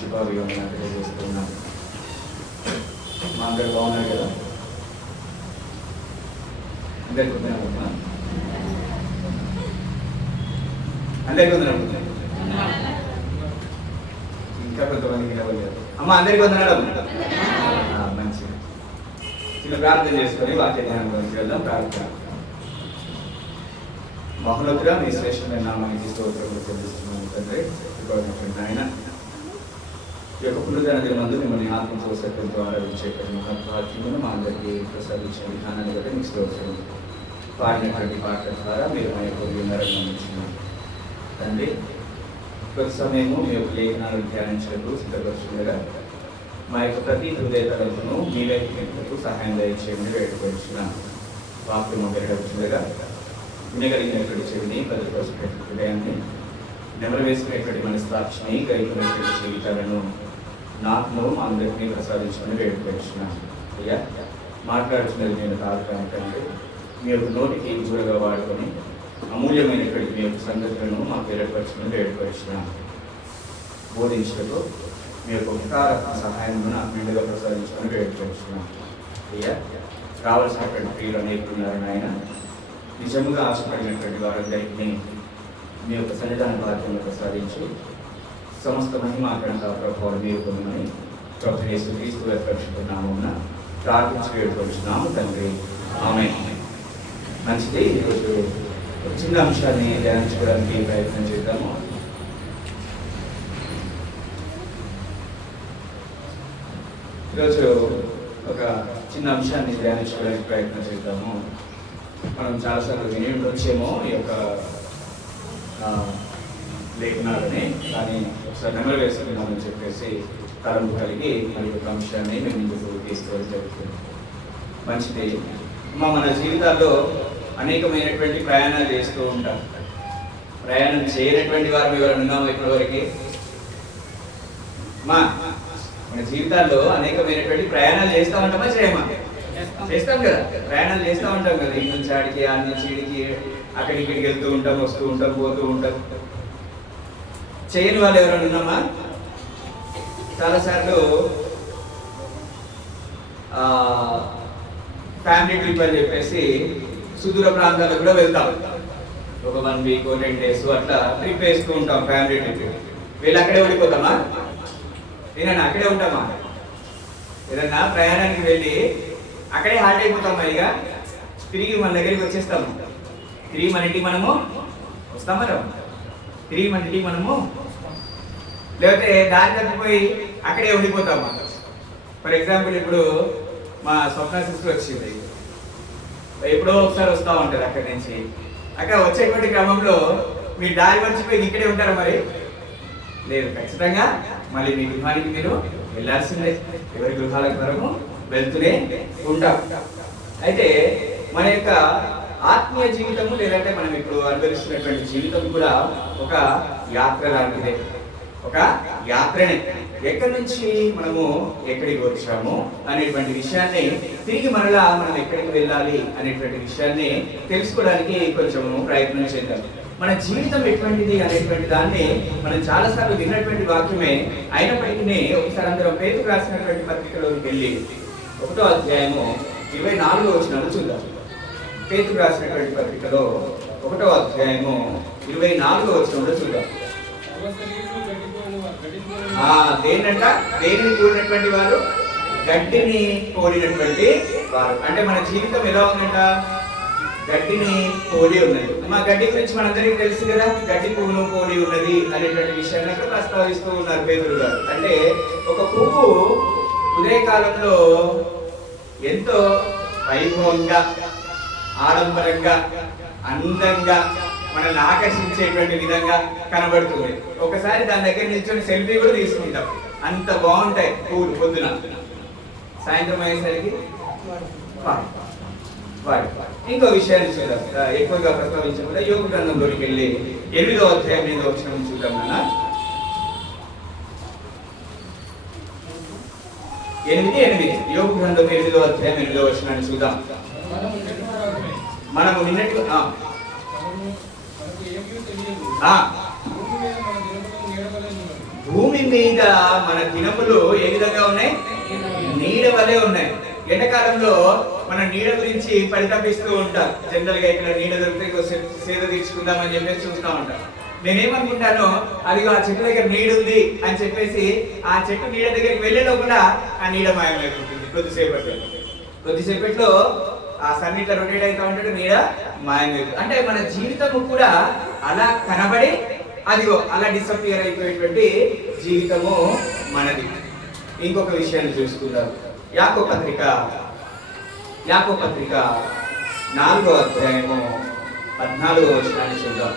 శుభాభివందనాలు తెలియజేస్తున్నాను. మా అందరు బాగున్నారు కదా? అందరికి వందనాలు. అందరికి వందనాలు. ఇంకా కొంతమందికి ఇవ్వలేదు. అమ్మ అందరికి వందనాలు. మంచిది. చిన్న ప్రార్థన చేసుకొని వాక్య ధ్యానంలోకి వెళ్దాం. ప్రార్థన. మహోన్నతుడా, మీ శ్రేష్టమైన నామానికి స్తోత్రములు చెల్లిస్తున్నాను తండ్రి. ఆయన ఈ యొక్క పునరుద్ధరణ దినమందు మిమ్మల్ని ఆత్మతో సత్యంతో ఆరాధించేటువంటి మహత్వాక్యమును మా అందరికీ ప్రసాదించిన విధానాన్ని బట్టి మీకు స్తోత్రం. పాడినటువంటి పాటల ద్వారా మీరు మా యొక్క విన్నారని నమ్ముచున్నాను తండ్రి. ప్రతి సమయము మీ యొక్క లేఖనాలను ధ్యానించడానికి సిద్ధపరుచుండగా మా యొక్క ప్రతి హృదయ తరపును మీ వైపు సహాయం దయచేయమని వేడుకొచ్చున్నాను. వాక్యము పెరగవచ్చుండగా వినగలిగినటువంటి చెవిని, భద్రపరుచుకునేటువంటి హృదయాన్ని, నెమరు వేసుకునేటువంటి మనస్సాక్షిని, గైకునేటువంటి జీవితాలను నాకు మా అందరికీ ప్రసాదించమని వేడుకొచ్చున్నాను. అయ్యా, మాట్లాడుతున్నది నేను తాగుతానంటే మీ యొక్క నోటికి దూరంగా వాడుకొని అమూల్యమైనటువంటి మీ యొక్క సంగతులను మాకు ఏర్పరచుకుని వేడుకొచ్చున్నాను. బోధించడంలో మీ యొక్క ఉపకార సహాయం నాకు నిండుగా ప్రసాదించమని వేడుకొచ్చున్నాను. అయ్యా, రావాల్సినటువంటి ప్రియులు అనేకున్నారు నాయన. నిజముగా ఆశపడినటువంటి వారందరికీ మీ యొక్క సన్నిధాన భాగ్యంలో ప్రసాదించి సమస్త మహిమ ఘనత ప్రభావాలు మీరు పొందమని ప్రభువైన యేసుక్రీస్తు వారి పరిశుద్ధ నామమున ప్రార్థించి వేడుకొంచున్నాము తండ్రి. ఆమేన్. మంచిది. ఈరోజు ఒక చిన్న అంశాన్ని ధ్యానించుకోవడానికి ప్రయత్నం చేద్దాము. ఈరోజు ఒక చిన్న అంశాన్ని ధ్యానించుకోవడానికి ప్రయత్నం చేద్దాము. మనం చాలాసార్లు విని ఉండొచ్చేమో ఈ యొక్క లేఖనాలని, కానీ ఒకసారి నెమరు వేసుకున్నామని చెప్పేసి తలంపు కలిగి మరి ఒక అంశాన్ని మేము ముందుకు తీసుకోవడం జరుగుతుంది. మంచిది. మన జీవితాల్లో అనేకమైనటువంటి ప్రయాణాలు చేస్తూ ఉంటాం. ప్రయాణం చేయనటువంటి వారు ఎవరైనా ఉన్నాము ఇప్పటివరకు? మన జీవితాల్లో అనేకమైనటువంటి ప్రయాణాలు చేస్తూ ఉంటామా చేయమా? చేస్తాం కదా. ప్రయాణాలు చేస్తూ ఉంటాం కదా. ఇటు నుంచి ఆడికి, ఆడి నుంచి ఇడికి, అక్కడికి ఇక్కడికి వెళ్తూ ఉంటాం, వస్తూ ఉంటాం, పోతూ ఉంటాం. చేయని వాళ్ళు ఎవరైనా ఉన్నామా? చాలాసార్లు ఫ్యామిలీ ట్రిప్ అని చెప్పేసి సుదూర ప్రాంతాలకు కూడా వెళ్తాం. ఒక 1 వీక్ 10 days అట్లా ట్రిప్ వేస్తూ ఉంటాం, ఫ్యామిలీ ట్రిప్. వీళ్ళు అక్కడే ఉండిపోతామా? నేనన్నా అక్కడే ఉంటామా? ఏదన్నా ప్రయాణానికి వెళ్ళి అక్కడే హార్ట్ అయిపోతామా? ఇక తిరిగి మన దగ్గరికి వచ్చేస్తాము. తిరిగి మన ఇంటికి మనము వస్తామా? తిరిగి మన ఇంటికి మనము, లేకపోతే దారి తప్పిపోయి అక్కడే ఉండిపోతాము. ఫర్ ఎగ్జాంపుల్, ఇప్పుడు మా స్వప్న సిస్టర్ వచ్చింది. ఎప్పుడో ఒకసారి వస్తూ ఉంటారు అక్కడి నుంచి. అక్కడ వచ్చేటువంటి క్రమంలో మీరు దారి మర్చిపోయి ఇక్కడే ఉంటారా? మరి లేదు, ఖచ్చితంగా మళ్ళీ మీ గృహానికి మీరు వెళ్ళాల్సిందే. ఎవరి గృహాలకు వరకు వెళ్తూనే ఉంటాం. అయితే మన యొక్క ఆత్మీయ జీవితము, లేదంటే మనం ఇప్పుడు అనుభవిస్తున్నటువంటి జీవితం కూడా ఒక యాత్ర లాంటిదే. ఒక యాత్రనే. ఎక్కడి నుంచి మనము ఎక్కడికి వచ్చాము అనేటువంటి విషయాన్ని, తిరిగి మరలా మనం ఎక్కడికి వెళ్ళాలి అనేటువంటి విషయాన్ని తెలుసుకోవడానికి కొంచెం ప్రయత్నం చేద్దాం. మన జీవితం ఎటువంటిది అనేటువంటి దాన్ని మనం చాలాసార్లు విన్నటువంటి వాక్యమే. అయినప్పటికీ ఒకసారి అందరం పేతురు రాసినటువంటి పత్రికలోకి వెళ్ళి 1వ అధ్యాయము 24వ వచనాన్ని చూద్దాం. పేతురు రాసినటువంటి పత్రికలో 1వ అధ్యాయము 24వ వచనంలో చూద్దాం. దేన్నంట? దేనిని కూడినటువంటి వారు? గడ్డిని పోలినటువంటి వారు. అంటే మన జీవితం ఎలా ఉందంట? గడ్డిని పోలి ఉన్నది. మా గడ్డి గురించి మనందరికీ తెలుసు కదా. గడ్డి పువ్వును పోలి ఉన్నది అనేటువంటి విషయాన్ని అక్కడ ప్రస్తావిస్తూ ఉన్నారు పేతురు గారు. అంటే ఒక పువ్వు ఉదయకాలంలో ఎంతో వైభవంగా, ఆడంబరంగా, అందంగా, మనల్ని ఆకర్షించేటువంటి విధంగా కనబడుతుంది. ఒకసారి దాని దగ్గర నిల్చొని సెల్ఫీ కూడా తీసుకుంటాం. అంత బాగుంటాయి పువ్వులు. పొద్దున, సాయంత్రం అయ్యేసరికి ఇంకో విషయాన్ని చూద్దాం. ఎక్కువగా ప్రస్తావించకుండా యోగ గ్రంథంలోకి వెళ్ళి 8వ అధ్యాయం 8వ వచనం చూద్దాం. 8 యోగ గ్రంథం 8వ అధ్యాయం 8వ వచనాన్ని చూద్దాం. మనము నిన్నట్టు భూమి మీద మన దినములు ఏ విధంగా ఉన్నాయి? నీడ వలె ఉన్నాయి. ఎండాకాలంలో మన నీడ గురించి పరితపిస్తూ ఉంటాం. జనరల్ గా ఇక్కడ నీడ దొరికితే సేద తీర్చుకుందామని చెప్పేసి చూస్తూ ఉంటాం. నేనేమనుకుంటాను, అది ఆ చెట్టు దగ్గర నీడ ఉంది అని చెప్పేసి ఆ చెట్టు నీడ దగ్గరికి వెళ్ళే లోపల ఆ నీడ మాయమైపోతుంది. కొద్దిసేపట్లో ఆ సన్నిట్లో రొటేట్ అవుతా ఉంటాడు, నీడ మాయమైపోతుంది. అంటే మన జీవితము కూడా అలా కనబడి అదిగో అలా డిసపియర్ అయిపోయేటువంటి జీవితము మనది. ఇంకొక విషయాన్ని చూసుకుందాం. యాకోబు పత్రిక 4వ అధ్యాయము 14వ వచనాన్ని చూద్దాం.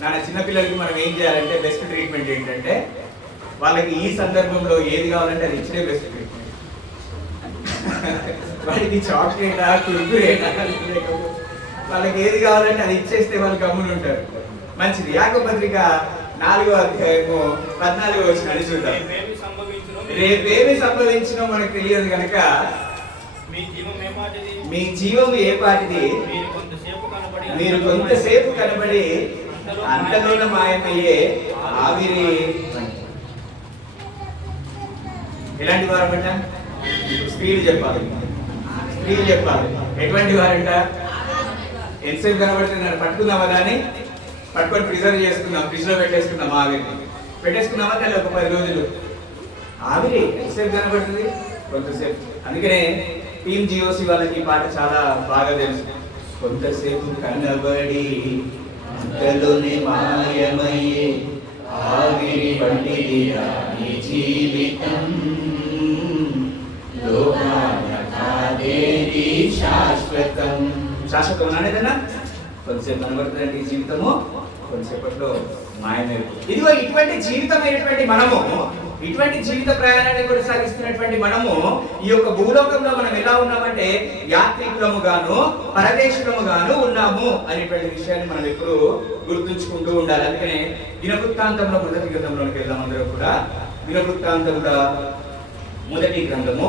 నాన్న, చిన్నపిల్లలకి మనం ఏం చేయాలంటే బెస్ట్ ట్రీట్మెంట్ ఏంటంటే వాళ్ళకి ఈ సందర్భంలో ఏది కావాలంటే అది ఇచ్చినే బెస్ట్ ట్రీట్మెంట్. వాడికి చాక్లెటా, కుర్కురేటా, వాళ్ళకి ఏది కావాలంటే అది ఇచ్చేస్తే వాళ్ళు గమ్మున ఉంటారు. మంచిది. యాకోబు పత్రిక 4వ అధ్యాయము 14వ వచనాన్ని చూద్దాం. రేపేమి సంభవించినో మనకు తెలియదు కనుక మీ జీవం ఏ పాటిది, మీరు కొంతసేపు కనబడి అంతలోన మాయమయ్యే ఆవిరి. ఎలాంటి వారమంట? స్త్రీలు చెప్పాలి. ఎటువంటి వారంట? ఎంతసేపు కనబడుతుంది? పట్టుకుందామా దాన్ని? పట్టుకొని ప్రిజర్వ్ చేసుకుందాం, ఫ్రిడ్జ్ లో పెట్టేసుకుందాం. ఆవిరిని పెట్టేసుకున్నామా తల్లి ఒక 10 రోజులు. ఆవిరి ఎంతసేపు కనబడుతుంది? కొంతసేపు. అందుకనే టీమ్ జిఓసి వాళ్ళకి ఈ పాట చాలా బాగా తెలుసు. కొంతసేపు కనబడి అంతలోనే మాయమయ్యే ఆవిరి వంటిది నీ జీవితం, లోకాన కాదేది శాశ్వతం. శాశ్వతం అనేదన్నా కొంతసేపు కనబడుతుందంటే ఈ జీవితము కొంతసేపట్లో మాయమైపోతుంది. ఇదిగో ఇటువంటి జీవితమైనటువంటి మనము, ఇటువంటి జీవిత ప్రయాణాన్ని కొనసాగిస్తున్నటువంటి మనము ఈ యొక్క భూలోకంలో మనం ఎలా ఉన్నామంటే యాత్రికులము గాను పరదేశులము గాను ఉన్నాము అనేటువంటి విషయాన్ని మనం ఎప్పుడు గుర్తుంచుకుంటూ ఉండాలి. అందుకనే దినవృత్తాంతంలో మొదటి గ్రంథంలోకి వెళ్దాం. అందరూ కూడా దినవృత్తాంతంలో మొదటి గ్రంథము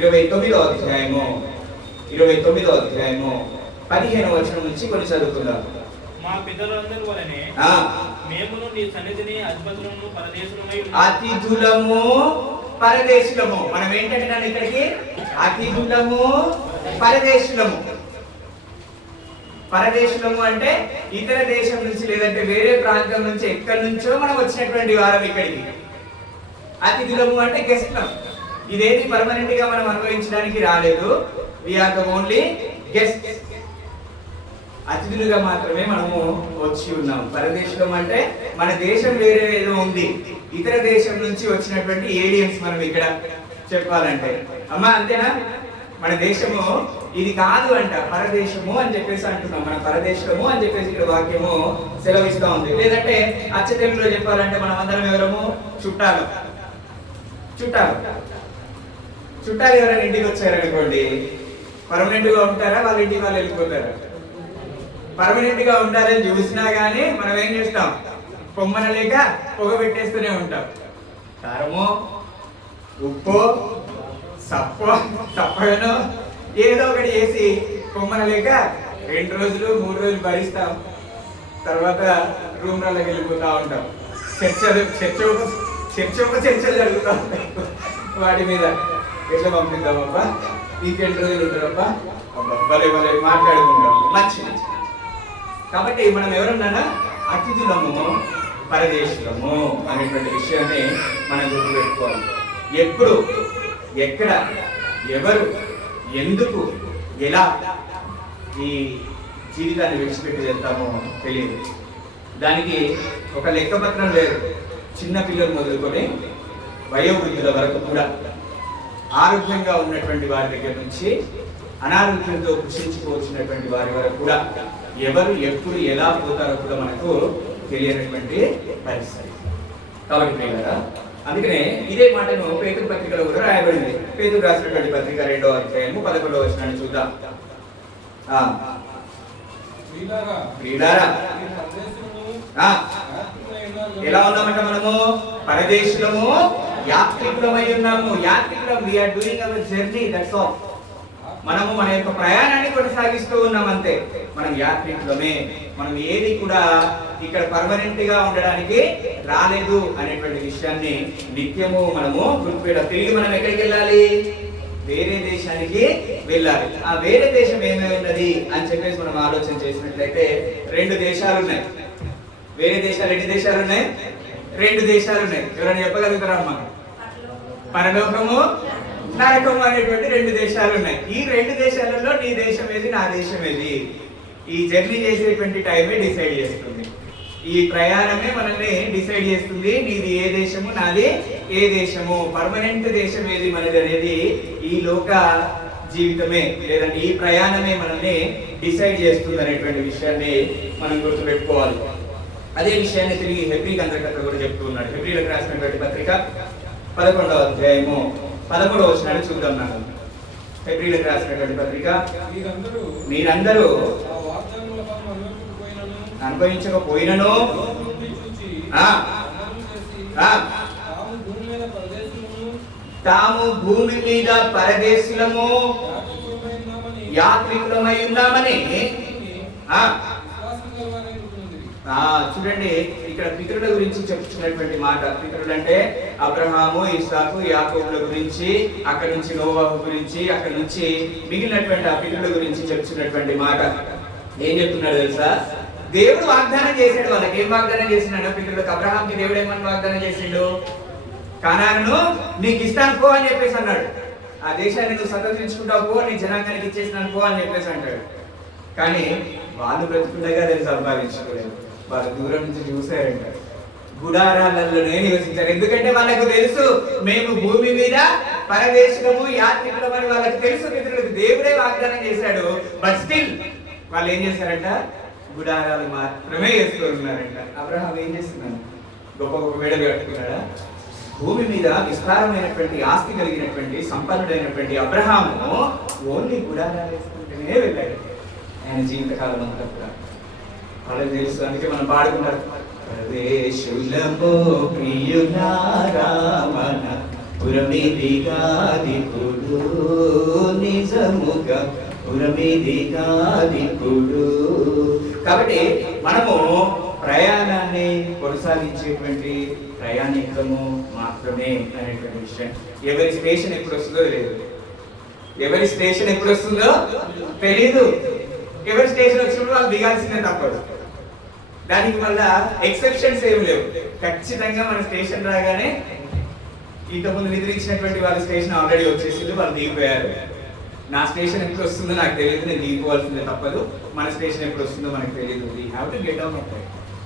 29వ అధ్యాయము 15వ వచనం నుంచి కొన్ని చదువుకుందాం. మా పితరులందరి వలనే మేమును నీ సన్నిధిని అతిథులము పరదేశులమై అతిథులము పరదేశులము. మనం ఏంటంటే ఇక్కడికి అతిథులము పరదేశులము. పరదేశులము అంటే ఇతర దేశం నుంచి లేదంటే వేరే ప్రాంతం నుంచి ఎక్కడి నుంచో మనం వచ్చినటువంటి వారం ఇక్కడికి. అతిథులము అంటే గెస్ట్లం. ఇదేది పర్మనెంట్ గా మనం అనుభవించడానికి రాలేదు. We are the only guest. అతిథులుగా మాత్రమే మనము వచ్చి ఉన్నాం. పరదేశం అంటే మన దేశం వేరే ఏదో ఉంది, ఇతర దేశం నుంచి వచ్చినటువంటి ఏలియన్స్ మనం ఇక్కడ చెప్పాలంటే. అమ్మా అంతేనా? మన దేశము ఇది కాదు అంట, పరదేశము అని చెప్పేసి అంటున్నాం. మన పరదేశము అని చెప్పేసి ఇక్కడ వాక్యము సెలవిస్తా ఉంది. లేదంటే అచ్చ తెలుగులో చెప్పాలంటే మనం అందరం ఎవరము? చుట్టాలు. ఎవరైనా ఇంటికి వచ్చారనుకోండి, పర్మనెంట్ గా ఉంటారా? వాళ్ళ ఇంటికి వాళ్ళు వెళ్ళిపోతారా? పర్మనెంట్ గా ఉండాలని చూసినా గానీ మనం ఏం చేస్తాం? పొమ్మన లేక పొగ పెట్టేస్తూనే ఉంటాం. కారమో ఉప్పు సప్పగానో ఏదో ఒకటి వేసి పొమ్మన లేక 2 రోజులు 3 రోజులు భరిస్తాం. తర్వాత రూమ్లలోకి వెళ్ళిపోతా ఉంటాం. చర్చలు జరుగుతూ ఉంటాయి వాటి మీద. ఎట్లా పంపిద్దామబ్బా, వీకెండ్ రోజులు ఉంటారబ్బా, భలే మాట్లాడుకుంటాం. మంచిది. కాబట్టి మనం ఎవరన్నా అతిథులము పరదేశులము అనేటువంటి విషయాన్ని మనం గుర్తుపెట్టుకోవాలి. ఎప్పుడు, ఎక్కడ, ఎవరు, ఎందుకు, ఎలా ఈ జీవితాన్ని విడిచిపెట్టి వెళ్తామో తెలియదు. దానికి ఒక లెక్కపత్రం లేదు. చిన్న పిల్లలు మొదలుకొని వయోవృద్ధుల వరకు కూడా, ఆరోగ్యంగా ఉన్నటువంటి వారి దగ్గర నుంచి అనారోగ్యంతో కృషించుకోవచ్చినటువంటి వారి వరకు కూడా ఎవరు ఎప్పుడు ఎలా పోతారో కూడా మనకు తెలియనటువంటి పరిస్థితి. కాబట్టి ప్రియులారా, అందుకనే ఇదే మాటను పేతురు పత్రికలో కూడా రాయబడింది. పేతురు రాసినటువంటి పత్రిక 2వ అధ్యాయము 11వ వచనాన్ని చూద్దాం. ప్రియులారా, ఎలా ఉన్నామంట? మనము పరదేశులము, యాత్రికులమై ఉన్నాము. యాత్రికులం, we are doing our journey, that's all. మనము మన యొక్క ప్రయాణాన్ని కొనసాగిస్తూ ఉన్నాం అంతే. మనం యాత్రికులమే, మనం ఏది కూడా ఇక్కడ పర్మనెంట్ గా ఉండడానికి రాలేదు అనేటువంటి విషయాన్ని నిత్యము మనము గుర్తుపెట్టాలి. తిరిగి మనం ఎక్కడికి వెళ్ళాలి? వేరే దేశానికి వెళ్ళాలి. ఆ వేరే దేశం ఏమై ఉన్నది అని చెప్పేసి మనం ఆలోచన చేసినట్లయితే 2 దేశాలు ఉన్నాయి. వేరే దేశాలు ఎన్ని దేశాలు ఉన్నాయి? 2 దేశాలు ఉన్నాయి. ఎవరైనా చెప్పగలుగుతారా అమ్మా? పరలోకము, నరకము అనేటువంటి 2 దేశాలు ఉన్నాయి. ఈ 2 దేశాలలో నీ దేశం ఏది, నా దేశం ఏది? ఈ జర్నీ చేసేటువంటి టైమే డిసైడ్ చేస్తుంది. ఈ ప్రయాణమే మనల్ని డిసైడ్ చేస్తుంది. నీది ఏ దేశము, నాది ఏ దేశము, పర్మనెంట్ దేశం ఏది మనది అనేది ఈ లోక జీవితమే లేదంటే ఈ ప్రయాణమే మనల్ని డిసైడ్ చేస్తుంది అనేటువంటి విషయాన్ని మనం గుర్తుపెట్టుకోవాలి. అదే విషయాన్ని తిరిగి హెబ్రీకి అందరికీ కూడా చెప్తూ ఉన్నాడు. హెబ్రీలకు రాసినటువంటి పత్రిక 11వ అధ్యాయము 13వ వచనాన్ని చూద్దాం. నాకు హెబ్రీలకు రాసినటువంటి పత్రిక, మీరందరూ అనుభవించకపోయినను తాము భూమి మీద పరదేశులము యాత్రికులమై ఉన్నామని. చూడండి, ఇక్కడ పితరుల గురించి చెప్తున్నటువంటి మాట. పితరులు అంటే అబ్రహాము, ఇస్సాకు, యాకోబుల గురించి, అక్కడ నుంచి నోవాహు గురించి, అక్కడ నుంచి మిగిలినటువంటి ఆ పితరుల గురించి చెప్తున్నటువంటి మాట. ఏం చెప్తున్నాడు తెలుసా? దేవుడు వాగ్దానం చేశాడు వాళ్ళకి. ఏం వాగ్దానం చేసినాడు? పితరులకు అబ్రహాంకి దేవుడు ఏమని వాగ్దానం చేసిండు? కానానును నీకు ఇస్తాను పో అని చెప్పేసి అన్నాడు. ఆ దేశాన్ని నువ్వు సందర్శించుకుంటావు పో, నీ జనాంగానికి ఇచ్చేసినాను పో అని చెప్పేసి అంటాడు. కానీ వాళ్ళు బ్రతుకుండగా దాన్ని సంపాదించుకోలేదు. వాళ్ళు దూరం నుంచి చూశారంట, గుడారాలలోనే నివసించారు. ఎందుకంటే వాళ్ళకు తెలుసు మేము భూమి మీద పరదేశులము యాత్రికులమని వాళ్ళకి తెలుసు. పితరులకు దేవుడే వాగ్దానం చేశాడు. బట్ స్టిల్ వాళ్ళు ఏం చేశారంట? గుడారాలు మాత్రమే వేసుకుంటున్నారంట. అబ్రహాం ఏం చేస్తున్నాడు? గొప్ప గొప్ప మేడలు కట్టుకున్నాడా? భూమి మీద విస్తారమైనటువంటి ఆస్తి కలిగినటువంటి సంపన్నుడైనటువంటి అబ్రహాము ఓన్లీ గుడారాలు వేసుకుంటూనే వెళ్ళాడు ఆయన జీవితకాలం అంతా కూడా. వాళ్ళకి తెలుసు, అందుకే మనం పాడుకుంటారు, పరదేశులము ప్రియులారా మన పురమిదిగాదిపుడు, నిజముగా పురమిదిగాదిపుడు. కాబట్టి మనము ప్రయాణాన్ని కొనసాగించేటువంటి ప్రయాణికులము మాత్రమే అనేటువంటి విషయం. ఎవరి స్టేషన్ ఎప్పుడు వస్తుందో తెలియదు. ఎవరి స్టేషన్ ఎప్పుడు వస్తుందో తెలీదు. ఎవరి స్టేషన్ వచ్చినప్పుడు వాళ్ళు దిగాల్సిందే తప్పదు. దానికి వల్ల ఎక్సెప్షన్స్ ఏమి లేవు. ఖచ్చితంగా మన స్టేషన్ రాగానే ఇంతకుముందు నిద్రించినటువంటి వాళ్ళ స్టేషన్ ఆల్రెడీ వచ్చేసింది, వాళ్ళు దిగిపోయారు. నా స్టేషన్ ఎప్పుడు వస్తుందో నాకు తెలియదు, నేను దిగిపోవాల్సిందే తప్పదు. మన స్టేషన్ ఎప్పుడు వస్తుందో మనకు తెలియదు. We have to get on out.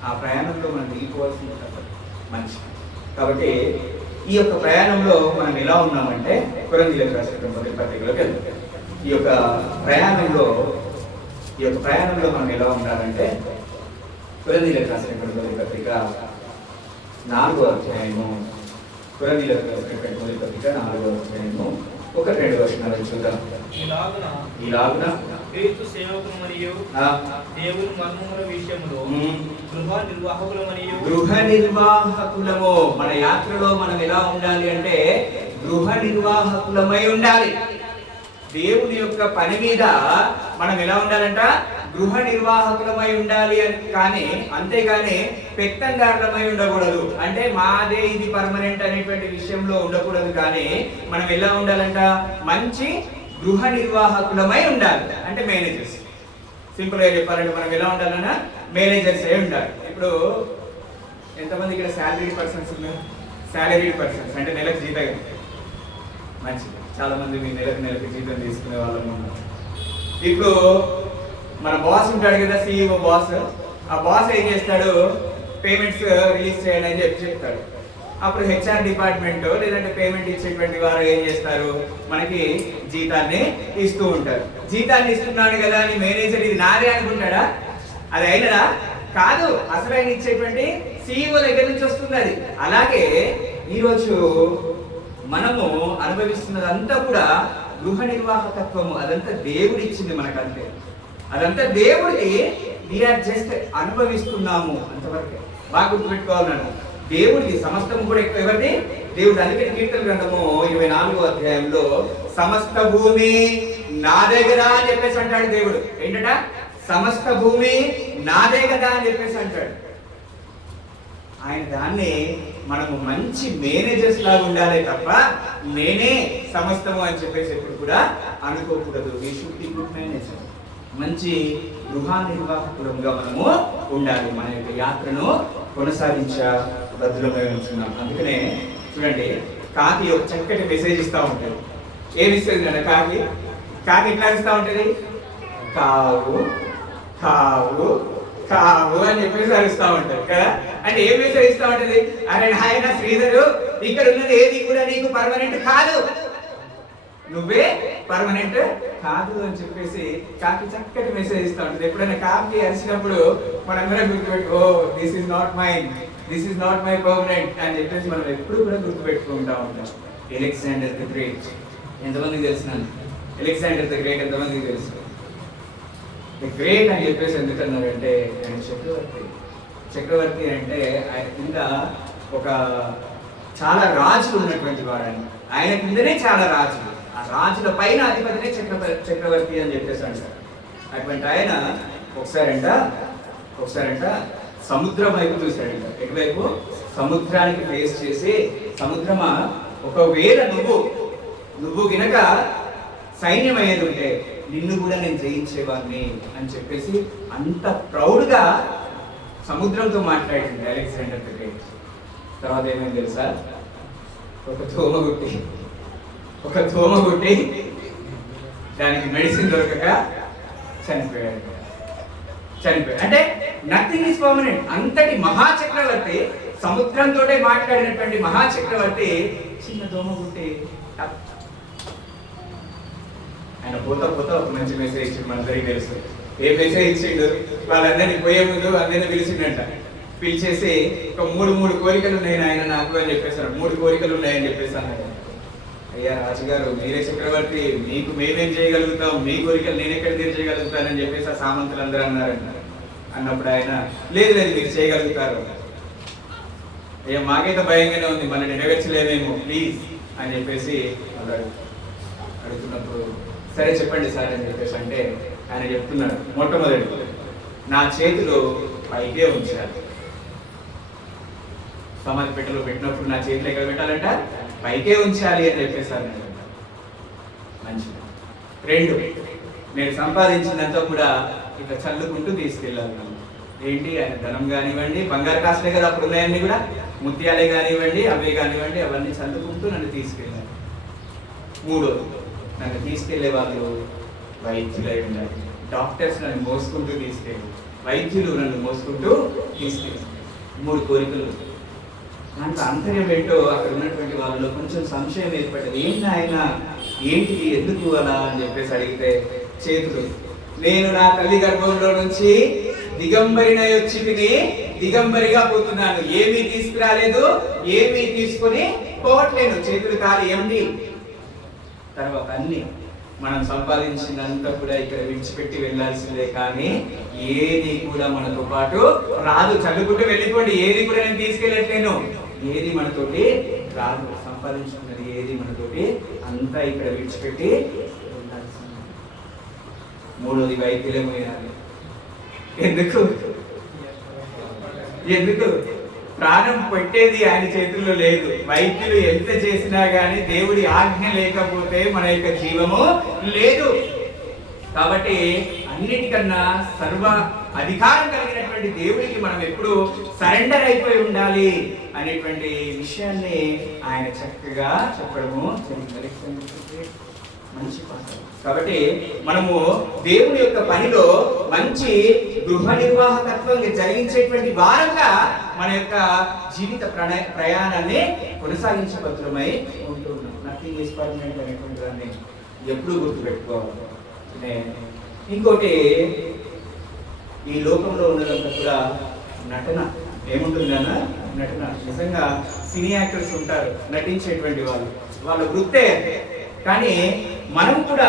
ఆ ప్రయాణంలో మనం దిగిపోవాల్సిందే తప్పదు మనిషి. కాబట్టి ఈ యొక్క ప్రయాణంలో మనం ఎలా ఉన్నామంటే కొరింథీయులకు రాసినటువంటి పత్రికలోకి వెళ్తాం. ఈ యొక్క ప్రయాణంలో మనం ఎలా ఉండాలంటే కొరింథీయులకు రాసినటువంటి పత్రిక 4వ అధ్యాయము, కొరింథీయులకు రాసినటువంటి పత్రిక 4వ అధ్యాయము 1-2 వచనాలు చూద్దాం. ఇలాగున క్రీస్తు సేవకులు మరియు దేవుని మర్మముల విషయములో గృహ నిర్వాహకులము. మన యాత్రలో మనం ఎలా ఉండాలి అంటే గృహ నిర్వాహకులమై ఉండాలి. దేవుని యొక్క పని మీద మనం ఎలా ఉండాలంట? గృహ నిర్వాహకులమై ఉండాలి అని. కానీ అంతేగాని పెత్తందారులమై ఉండకూడదు. అంటే మాదే ఇది పర్మనెంట్ అనేటువంటి విషయంలో ఉండకూడదు. కానీ మనం ఎలా ఉండాలంట? మంచి గృహ నిర్వాహకులమై ఉండాలి. అంటే మేనేజర్స్. సింపుల్ గా చెప్పాలంటే మనం ఎలా ఉండాలన్నా మేనేజర్స్ అయి ఉండాలి. ఇప్పుడు ఎంతమంది ఇక్కడ శాలరీడ్ పర్సన్స్ ఉన్నారు? శాలరీడ్ పర్సన్స్ అంటే నెలకు జీతం. మంచిది, చాలా మంది మీ నెలకు జీతం తీసుకునే వాళ్ళము ఉన్నారు. ఇప్పుడు మన బాస్ ఉంటాడు కదా, CEO బాస్. ఆ బాస్ ఏం చేస్తాడు? పేమెంట్స్ రిలీజ్ చేయండి అని చెప్తాడు. అప్పుడు HR డిపార్ట్మెంట్ లేదంటే పేమెంట్ ఇచ్చేటువంటి వారు ఏం చేస్తారు? మనకి జీతాన్ని ఇస్తూ ఉంటారు. జీతాన్ని ఇస్తున్నాడు కదా అని మేనేజర్ ఇది నాదే అనుకుంటాడా? అది అయినదా? కాదు. అసలు ఆయన ఇచ్చేటువంటి CEO దగ్గర నుంచి వస్తుంది అది. అలాగే ఈరోజు మనము అనుభవిస్తున్నదంతా కూడా గృహ నిర్వాహకత్వము. అదంతా దేవుడు ఇచ్చింది మనకంతే. అదంతా దేవుడి. వీఆర్ జస్ట్ అనుభవిస్తున్నాము అంతవరకే. బాగా గుర్తుపెట్టుకోవాలను. దేవుడిది సమస్తము కూడా ఎక్కువ ఎవరిది? దేవుడు. అందుకే కీర్తన గ్రంథము 24వ అధ్యాయంలో సమస్త భూమి నాదే కదా అని చెప్పేసి అంటాడు దేవుడు. ఏంటట? సమస్త భూమి నాదే కదా అని చెప్పేసి అంటాడు. ఆయన దాన్ని మనము మంచి మేనేజర్స్ లాగా ఉండాలి తప్ప నేనే సమస్తము అని చెప్పేసి ఎప్పుడు కూడా అనుకోకూడదు. ఈ షుడ్ బి గుడ్ మేనేజర్. మంచి గృహ నిర్వాహకులంగా మనము ఉండాలి. మన యొక్క యాత్రను కొనసాగించబద్దులమై ఉంటున్నాం. అందుకనే చూడండి, కాకి ఒక చక్కటి మెసేజ్ ఇస్తూ ఉంటుంది. ఏమి ఇస్తుంది అంటే కాకి ఎట్లా ఇస్తూ ఉంటుంది? కావు కావు కావు అని చెప్పేసి అరుస్తూ ఉంటారు కదా. అంటే ఏం మెసేజ్ ఇస్తూ ఉంటుంది? అరే నాయన శ్రీధరు, ఇక్కడ ఉన్నది ఏది కూడా నీకు పర్మనెంట్ కాదు, నువ్వే పర్మనెంట్ కాదు అని చెప్పేసి కాకి చక్కటి మెసేజ్ ఇస్తూ ఉంటుంది. ఎప్పుడైనా కాకి అరిచినప్పుడు మనందరం గుర్తుపెట్టు, oh this is not mine, this is not my permanent అని చెప్పేసి మనం ఎప్పుడు కూడా గుర్తుపెట్టుకుంటా ఉంటాం. అలెగ్జాండర్ ది గ్రేట్ ఎంతమందికి తెలిసినాను? అలెగ్జాండర్ ది గ్రేట్ ఎంతమందికి తెలుసు? ది గ్రేట్ అని చెప్పేసి ఎందుకన్నారంటే ఆయన చక్రవర్తి అంటే ఆయన కింద ఒక చాలా రాజులు ఉన్నటువంటి వాడు. ఆయన కిందనే చాలా రాజులు, ఆ రాజుల పైన అధిపతినే చక్రవర్తి అని చెప్పేసి అంటారు. అటువంటి ఆయన ఒకసారంట సముద్రం వైపు చూశాడంట. ఎటువైపు? సముద్రానికి ఫేస్ చేసి, సముద్రమా ఒకవేళ నువ్వు గినక సైన్యం అయ్యేది ఉంటే నిన్ను కూడా నేను జయించేవాడిని అని చెప్పేసి అంత ప్రౌడ్గా సముద్రంతో మాట్లాడింది అలెగ్జాండర్ ది గ్రేట్. తర్వాత ఏమైంది తెలుసా? ఒక తోమ గుట్టి దానికి మెడిసిన్ దొరకక చనిపోయాడు. అంటే నథింగ్ ఈజ్ పర్మనెంట్. అంతటి మహాచక్రవర్తి, సముద్రంతో మాట్లాడినటువంటి మహాచక్రవర్తి చిన్న దోమ గుట్టి ఆయన పోతా ఒక మంచి మెసేజ్ ఇచ్చిండు. మనందరికీ తెలుసు ఏ మెసేజ్ ఇచ్చిండు. వాళ్ళందరినీ పోయే ముందు అందరినీ పిలిచిండంట. పిలిచేసి ఒక మూడు కోరికలు ఉన్నాయి ఆయన నాకు అని చెప్పేసారు. 3 కోరికలు ఉన్నాయని చెప్పేసాను. అయ్యా రాజుగారు, మీరే చక్రవర్తి, మీకు మేమేం చేయగలుగుతాం, మీ కోరికలు నేను ఎక్కడ తీర్చేయగలుగుతానని చెప్పేసి ఆ సామంతులు అందరూ అన్నారంట. అన్నప్పుడు ఆయన లేదు మీరు చేయగలుగుతారు. అయ్యా మాకైతే భయంగానే ఉంది, మన నెరవేర్చలేమేమో, ప్లీజ్ అని చెప్పేసి అడుగుతున్నప్పుడు సరే చెప్పండి సార్ అని చెప్పేసి అంటే ఆయన చెప్తున్నాడు, మొట్టమొదటి నా చేతులు పైకే ఉంచాలి. సమాధి పెట్టెలో పెట్టినప్పుడు నా చేతులు ఎక్కడ పెట్టాలంట? పైకే ఉంచాలి అని చెప్పేసారు. మంచిది. 2, నేను సంపాదించినంత కూడా ఇక చల్లుకుంటూ తీసుకెళ్ళాలి. ఏంటి? ఆయన ధనం కానివ్వండి, బంగారు కాసులే కదా అప్పుడు ఉన్నాయన్నీ కూడా, ముత్యాలే కానివ్వండి, అవే కానివ్వండి, అవన్నీ చల్లుకుంటూ నన్ను తీసుకెళ్ళాలి. 3, నన్ను తీసుకెళ్లే వాళ్ళు వైద్యులై ఉండాలి. డాక్టర్స్ నన్ను మోసుకుంటూ తీసుకెళ్ళి, వైద్యులు నన్ను మోసుకుంటూ తీసుకెళ్ళి. 3 కోరికలు. దాంట్లో అంతర్యం ఏంటో అక్కడ ఉన్నటువంటి వాళ్ళలో కొంచెం సంశయం ఏర్పడ్డది. ఏంటి ఎందుకు అలా అని చెప్పేసి అడిగితే చేతులు, నేను నా తల్లి గర్భంలో నుంచి దిగంబరినై వచ్చి దిగంబరిగా పోతున్నాను, ఏమీ తీసుకురాలేదు, ఏమీ తీసుకొని పోవట్లేను, చేతులు కాలి ఏమండి. తర్వాత అన్ని మనం సంపాదించినంత కూడా ఇక్కడ విడిచిపెట్టి వెళ్ళాల్సిందే, కానీ ఏది కూడా మనతో పాటు రాదు. చదువుకుంటూ వెళ్ళిపోండి, ఏది కూడా నేను తీసుకెళ్ళట్లేను, ఏది మనతోటి రాదు. సంపాదించుకున్నది ఏది మనతోటి అంతా ఇక్కడ విడిచిపెట్టి వెళ్ళాల్సిందే. 3వది వైద్యులమయ్యాలి. ఎందుకు? ప్రాణం పెట్టేది ఆయన చేతుల్లో లేదు. వైద్యులు ఎంత చేసినా గానీ దేవుడి ఆజ్ఞ లేకపోతే మన యొక్క జీవము లేదు. కాబట్టి అన్నిటికన్నా సర్వ అధికారం కలిగినటువంటి దేవుడికి మనం ఎప్పుడు సరెండర్ అయిపోయి ఉండాలి అనేటువంటి విషయాన్ని ఆయన చక్కగా చెప్పడము మంచి పాత్ర. కాబట్టి మనము దేవుని యొక్క పనిలో మంచి గృహ నిర్వాహకత్వం జరిగించేటువంటి వారంగా మన యొక్క జీవిత ప్రయాణాన్ని కొనసాగించబద్దులమై ఉంటున్నాం. నథింగ్ ఈజ్ పర్మనెంట్ అనేటువంటి దాన్ని ఎప్పుడు గుర్తుపెట్టుకోవాలి. ఇంకోటి, ఈ లోకంలో ఉన్నదంతా కూడా నటన. ఏముంటుందన్న నటన. నిజంగా సినీ యాక్టర్స్ ఉంటారు, నటించేటువంటి వాళ్ళ వృత్తే. కానీ మనం కూడా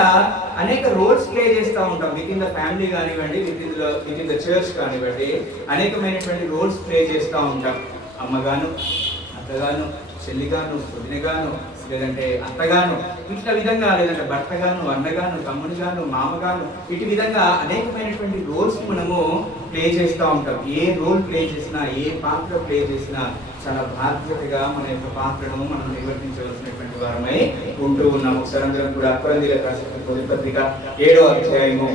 అనేక రోల్స్ ప్లే చేస్తూ ఉంటాం. విత్ ఇన్ ద ఫ్యామిలీ కానివ్వండి, విత్ ఇన్ ద చర్చ్ కానివ్వండి, అనేకమైనటువంటి రోల్స్ ప్లే చేస్తూ ఉంటాం. అమ్మగాను, అత్తగాను, చెల్లిగాను, వదినగాను, లేదంటే అత్తగాను, ఇట్లా విధంగా, లేదంటే భర్తగాను, అన్నగాను, తమ్ముడిగాను, మామగాను, ఇటు విధంగా అనేకమైనటువంటి రోల్స్ మనము ప్లే చేస్తూ ఉంటాం. ఏ రోల్ ప్లే చేసినా, ఏ పాత్ర ప్లే చేసినా చాలా బాధ్యతగా మన యొక్క పాత్రను మనం నిర్వర్తించవలసినటువంటి వారమై ఉంటూ ఉన్నాం. ఒకసారి అందరం కూడా కొరింథీయులకు రాసిన మొదటి పత్రిక 7వ అధ్యాయము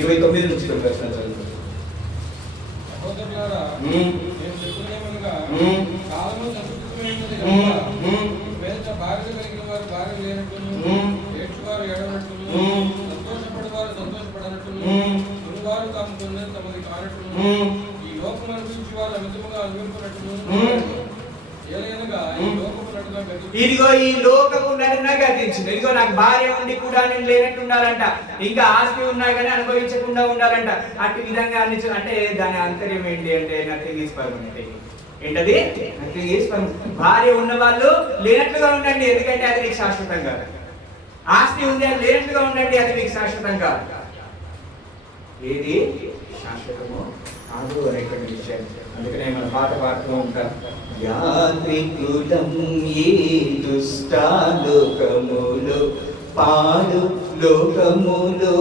29 నుంచి చదువుతాం. సహోదరులారా, నేను చెప్పుకునేమనగా, కాలము సంతృప్తమైనది కనుక వేద భార్య కలిగిన వారు భార్య లేనట్టును, ఏడ్చువారు ఏడవనట్టును, సంతోషపడేవారు సంతోషపడనట్టును, గురువారు తాము పొందిన తమది కానట్టును, ఈ లోకం అనుభవించి వారు అమితముగా అనుభవించినట్టును, ఏలైనగా ఈ లోకము నటుగా ఇదిగో ఈ లోకము నటుగా గతించింది. ఇదిగో నాకు భార్య ఉండి కూడా నేను లేనట్టు ఉండాలంట, ఇంకా ఆస్తి ఉన్నా కానీ అనుభవించకుండా ఉండాలంట. అటు విధంగా అంటే దాని అంతర్యం ఏంటి అంటే నథింగ్ ఈజ్ పర్మనెంట్. ఏంటది? Nothing is permanent. భార్య ఉన్న వాళ్ళు లేనట్లుగా ఉండండి, ఎందుకంటే అది మీకు శాశ్వతం కాదు. ఆస్తి ఉంది అది లేనట్లుగా ఉండండి, అది మీకు శాశ్వతం కాదు. ఏది శాశ్వతమో కాదు అనేటువంటి విషయం. అందుకనే మన పాట పాడుతూ ఉంటాం, యాత్రికులం ఈ దుష్టాలోకములో, పాడు లోకములో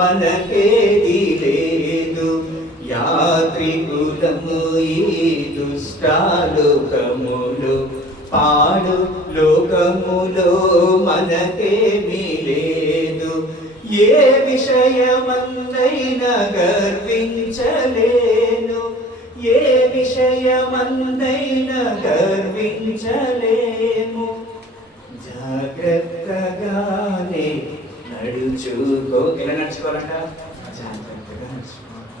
మనకేది లేదు. యాత్రికులము ఈ దుష్టాలోకములో, పాడు లోకములో మనకేమీ లేదు. ఏ విషయమందైనా గర్వించలేను, ఏ విషయమందైనా గర్వించలేము. జాగ్రత్తగానే నడుచుకో. ఎలా నడుచుకోవాలంట? జాగ్రత్తగా నడుచుకోవాలి.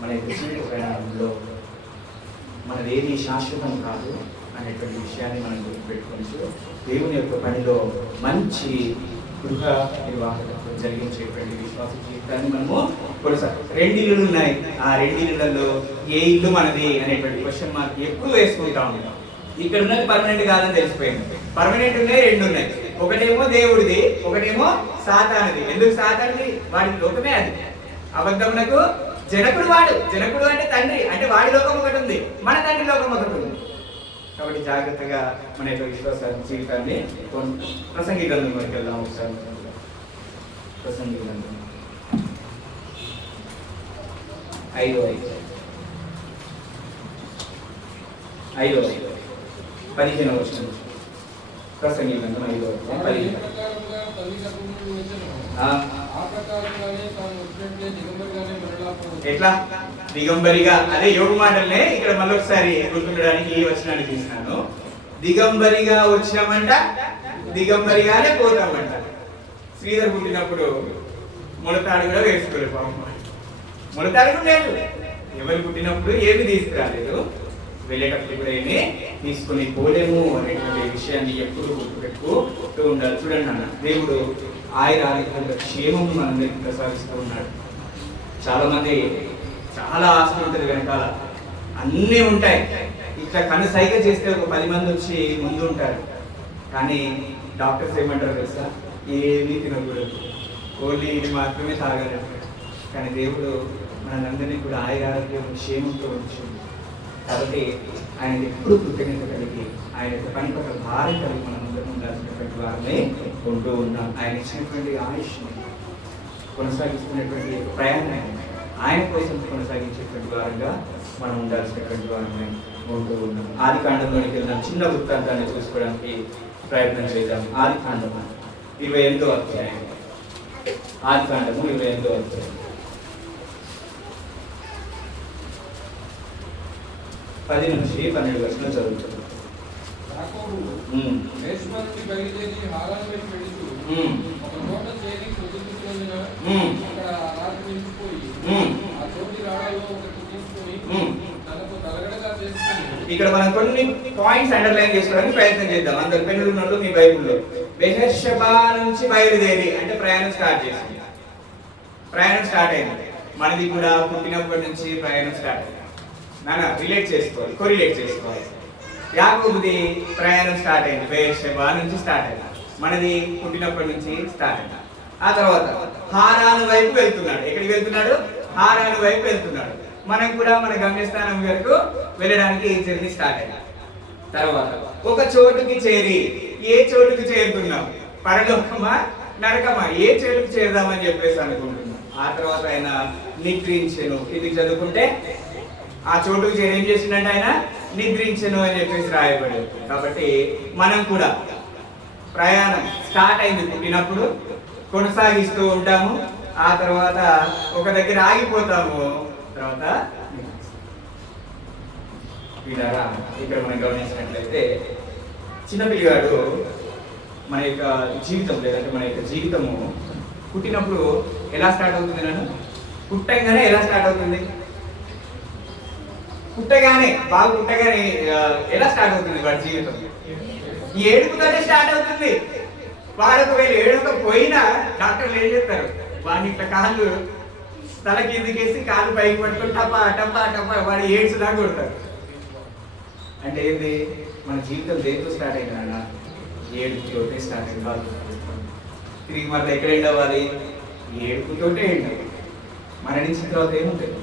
మన యొక్క జీవిత ప్రయాణంలో మనదేది శాశ్వతం కాదు అనేటువంటి విషయాన్ని మనం గుర్తుపెట్టుకోవచ్చు. దేవుని యొక్క పనిలో మంచి గృహ నిర్వాహకత్వం జరిగించేటువంటి విశ్వాస జీవితాన్ని మనము కొనసాగు. 2 ఇల్లులు ఉన్నాయి, ఆ 2 ఇళ్లలో ఏ ఇల్లు మనది అనేటువంటి క్వశ్చన్ మార్క్ ఎప్పుడు వేసుకుంటా ఉంటాం. ఇక్కడ ఉన్నది పర్మనెంట్ కాదని తెలిసిపోయింది. పర్మనెంట్ ఉన్నాయి, 2 ఉన్నాయి. ఒకటేమో దేవుడిది, ఒకటేమో సాతానుది. ఎందుకు సాతానుది? వాడి లోకమే అది. అబద్ధమునకు జనకుడు వాడు. జనకుడు అంటే తండ్రి, అంటే వాడి లోకం ఒకటి ఉంది, మన తండ్రి లోకం ఒకటి ఉంది. కాబట్టి జాగ్రత్తగా మన యొక్క విశ్వాస జీవితాన్ని ప్రసంగి గ్రంథంలోకి వెళ్దాం. ఒకసారి ప్రసంగి గ్రంథం 5వ అధ్యాయం 15వ వచనం. ప్రసంగి గ్రంథం 5వ అధ్యాయం 15. ఎట్లా? దిగంబరిగా. అదే యోగు మాటలనే ఇక్కడ మళ్ళొకసారి గుర్తుండడానికి ఈ వచనాన్ని తీసినాను. దిగంబరిగా వచ్చినామంట, దిగంబరిగానే పోతామంట. శ్రీధర్ పుట్టినప్పుడు ముడతాడు కూడా వేసుకోలేదు పాపం. ముడతాడు కూడా లేదు. ఎవరు పుట్టినప్పుడు ఏమి తీసుకురాలేదు, వెళ్ళేటప్పుడు కూడా ఏమి తీసుకుని పోలేము అనేటువంటి విషయాన్ని ఎప్పుడు గుర్తుపెట్టుకుంటూ ఉండాలి. చూడండి అన్న, దేవుడు ఆయురారోగ్య క్షేమం మనందరికీ ప్రసాదిస్తూ ఉన్నాడు. చాలా మంది చాలా ఆస్తి ఉంటుంది వెనకాల, అన్నీ ఉంటాయి. ఇట్లా కనుసైగ చేస్తే ఒక 10 మంది వచ్చి ముందు ఉంటారు. కానీ డాక్టర్స్ ఏమంటారు తెలుసా? ఏమీ తినకూడదు, ఓన్లీ ఇది మాత్రమే తాగాలి. కానీ దేవుడు మనందరినీ కూడా ఆయురారోగ్యం క్షేమంతో ఉంచింది. కాబట్టి ఆయన ఎప్పుడు కృతజ్ఞత కలిగి ఆయన యొక్క పని పట్ల భారం కలిగి మనం అందరం ఉండాల్సినటువంటి వారిని ఉంటూ ఉన్నాం. ఆయన ఇచ్చినటువంటి ఆయుష్ని కొనసాగిస్తున్నటువంటి ప్రయాణాన్ని ఆయన కోసం కొనసాగించేటువంటి వారంగా మనం ఉండాల్సినటువంటి వారిని ఉంటూ ఉన్నాం. ఆది కాండంలోనికి వెళ్దాం. చిన్న వృత్తాంతాన్ని చూసుకోవడానికి ప్రయత్నం చేద్దాం. ఆది కాండము 28వ అధ్యాయం. ఆది కాండము 28వ అధ్యాయం 10 నుంచి 12 వచనం చదువుతాం. బయలుదేరి హారాను వైపు వెళుతూ ఒక చోట చేరి పొద్దున్న అక్కడ రాత్రి నిలిచిపోయి ఆ చోటి రాళ్ళలో ఒకటి తీసుకొని తనకు తలగడగా చేసుకుని. ఇక్కడ మనం కొన్ని పాయింట్స్ అండర్లైన్ చేసుకోవడానికి ప్రయత్నం చేద్దాం. అందరు పెన్నులు ఉన్నట్టు మీ బైబిల్లో బెహెర్షెబా నుంచి బయలుదేరి అంటే ప్రయాణం స్టార్ట్ చేసింది. ప్రయాణం స్టార్ట్ అయింది. మనది కూడా పుట్టినప్పటి నుంచి ప్రయాణం స్టార్ట్ అయింది. నాన్న రిలేట్ చేసుకోవాలి, కొరిలేట్ చేసుకోవాలి. యాకోబుది ప్రయాణం స్టార్ట్ అయింది, బెహెర్షెబా నుంచి స్టార్ట్ అయింది. మనది పుట్టినప్పటి నుంచి స్టార్ట్ అయింది. ఆ తర్వాత హారాను వైపు వెళ్తున్నాడు. ఎక్కడికి వెళ్తున్నాడు? హారాను వైపు వెళ్తున్నాడు. మనం కూడా మన గమ్యస్థానం వరకు వెళ్ళడానికి జర్నీ స్టార్ట్ అయ్యాం. తర్వాత ఒక చోటుకి చేరి, ఏ చోటుకి చేరుతున్నాం? పరలోకమా నరకమా? ఏ చోటుకి చేరుదామని చెప్పేసి అనుకుంటున్నాం. ఆ తర్వాత ఆయన నిద్రించెను. ఇది చదువుకుంటే ఆ చోటుకు చేరి ఏం చేసిందంటే ఆయన నిద్రించెను అని చెప్పేసి రాయబడింది. కాబట్టి మనం కూడా ప్రయాణం స్టార్ట్ అయింది, పుట్టినప్పుడు కొనసాగిస్తూ ఉంటాము. ఆ తర్వాత ఒక దగ్గర ఆగిపోతాము, తర్వాత వీళ్ళారా ఇక్కడ మనం గమనించినట్లయితే చిన్నపిల్లిగాడు మన యొక్క జీవితం, లేదంటే మన యొక్క జీవితము పుట్టినప్పుడు ఎలా స్టార్ట్ అవుతుంది? నన్ను పుట్టగానే ఎలా స్టార్ట్ అవుతుంది? పుట్టగానే ఎలా స్టార్ట్ అవుతుంది వాడి జీవితం? ఏడుపుతోనే స్టార్ట్ అవుతుంది. వాడు ఒకవేళ ఏడకపోయినా డాక్టర్లు ఏం చెప్తారు? వాడిని ఇట్లా కాళ్ళు తల కిందికేసి కాళ్ళు పైకి పట్టుకొని టపా టపా టపా వాడు ఏడ్చులా కొడతారు. అంటే ఏంది? మన జీవితం దేంతో స్టార్ట్ అయింది నాన్న? ఏడుపుతోటే స్టార్ట్ అయింది. వాళ్ళు తిరిగి మళ్ళీ ఎక్కడ ఎండ్ అవ్వాలి? ఏడుపుతోటే ఎండ్ అవ్వాలి. మరణించిన తర్వాత ఏముంటుంది?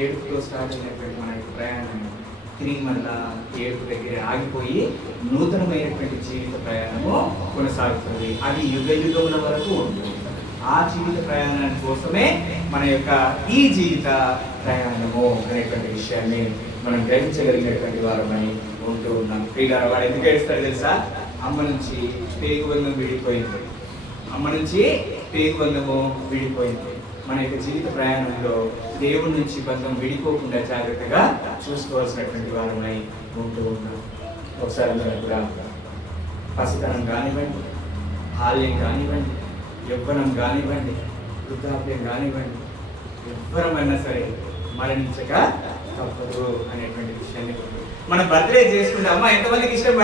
ఏడుపుతో స్టార్ట్ అయినటువంటి మన యొక్క ప్రయాణం తిరిగి మళ్ళా ఏడుపు దగ్గర ఆగిపోయి నూతనమైనటువంటి జీవిత ప్రయాణము కొనసాగుతుంది. అది యుగ యుగముల వరకు ఉంటుంది. ఆ జీవిత ప్రయాణాన్ని కోసమే మన యొక్క ఈ జీవిత ప్రయాణము అనేటువంటి విషయాన్ని మనం గ్రహించగలిగినటువంటి వారమై ఉంటూ ఉన్నాం. ప్రియులారా, వాడు ఎందుకు ఏడుస్తాడు తెలుసా? అమ్మ నుంచి పేగుబంధం విడిపోయింది. అమ్మ నుంచి పేగుబంధము విడిపోయింది. మన యొక్క జీవిత ప్రయాణంలో దేవుడి నుంచి బంధం విడిపోకుండా జాగ్రత్తగా చూసుకోవాల్సినటువంటి వారమై ఉంటూ ఉన్నాం. ఒకసారి అందరం కూడా పసితనం కానివ్వండి, బాల్యం కానివ్వండి, యవ్వనం కానివ్వండి, వృద్ధాప్యం కానివ్వండి, ఎవ్వరమైనా సరే మరణించక తప్పదు అనేటువంటి విషయాన్ని మనం బర్త్డే చేసుకుంటే, అమ్మ ఎంతమందికి ఇష్టం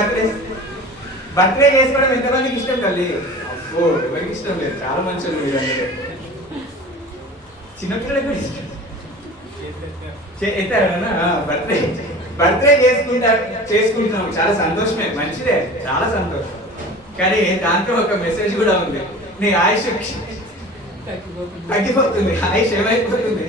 బర్త్డే చేసుకోవడం? ఎంతమందికి ఇష్టం తల్లి? అబ్బో, ఎవరికి ఇష్టం లేదు. చాలా మంచిది మీరు అంటే. చిన్నపిల్లలకు కూడా ఇష్టం. ఎత్తారన్నా బర్త్డే చేసుకుంటున్నాం, చాలా సంతోషమే, మంచిదే, చాలా సంతోషం. కానీ దాంట్లో ఒక మెసేజ్ కూడా ఉంది. నీ ఆయుష్ తగ్గిపోతుంది. ఆయుష్ ఏమైపోతుంది?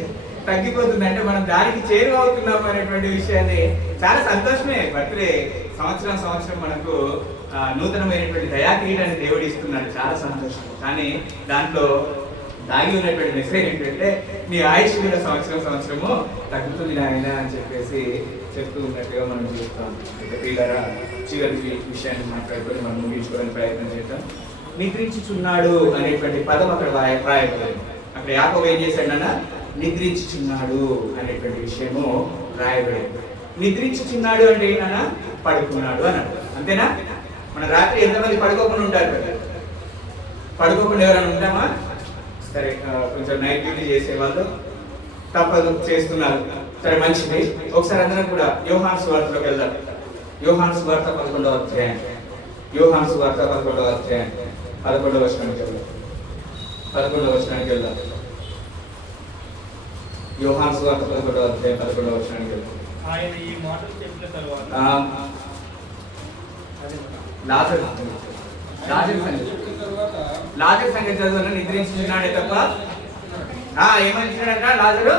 తగ్గిపోతుంది. అంటే మనం దానికి చేరువవుతున్నాం అనేటువంటి విషయాన్ని చాలా సంతోషమే. బర్త్డే సంవత్సరం మనకు నూతనమైనటువంటి దయాక్రీడాన్ని దేవుడు ఇస్తున్నాడు, చాలా సంతోషం. కానీ దాంట్లో దాగి ఉన్నటువంటి మెసేజ్ ఏంటంటే నీ ఆయుష్ కూడా సంవత్సరము తగ్గుతుంది నాయన అని చెప్పేసి చెప్తూ ఉన్నట్టుగా మనం చూస్తాం. పిల్లరా, చివరి విషయాన్ని మాట్లాడుకొని మనం ముగించుకోవడానికి ప్రయత్నం చేద్దాం. నిద్రించుచున్నాడు అనేటువంటి పదం అక్కడ రాయబడింది. అక్కడ యాకోబు ఏం చేశాడన్నా? నిద్రించుచున్నాడు అనేటువంటి విషయము రాయబడింది. నిద్రించుచున్నాడు అంటే ఏంటన్నా? పడుకున్నాడు అని అర్థం. అంతేనా? మన రాత్రి ఎంతమంది పడుకోకుండా ఉంటారు కదా? పడుకోకుండా ఎవరైనా ఉంటామా? సరే, కొంచెం నైట్ డ్యూటీ చేసేవాళ్ళు తప్పదు, చేస్తున్నారు. సరే, మంచిది. ఒకసారి అందరం కూడా యోహాను సువార్తలోకి వెళ్దాం. యోహాను సువార్త 11వ అధ్యాయం. యోహాను సువార్త 11వ అధ్యాయం 11వ వచనానికి వెళ్దాం. 11వ వచనానికి వెళ్దాం. యోహాను సువార్త 11వ అధ్యాయం 11వ వచనానికి వెళ్దాం. ఆయన ఈ మాటలు చెప్పిన తర్వాత లాజరు సంగతి చదువును. నిద్రించుచున్నాడే తప్ప ఏమంటున్నాడంట? లాజరు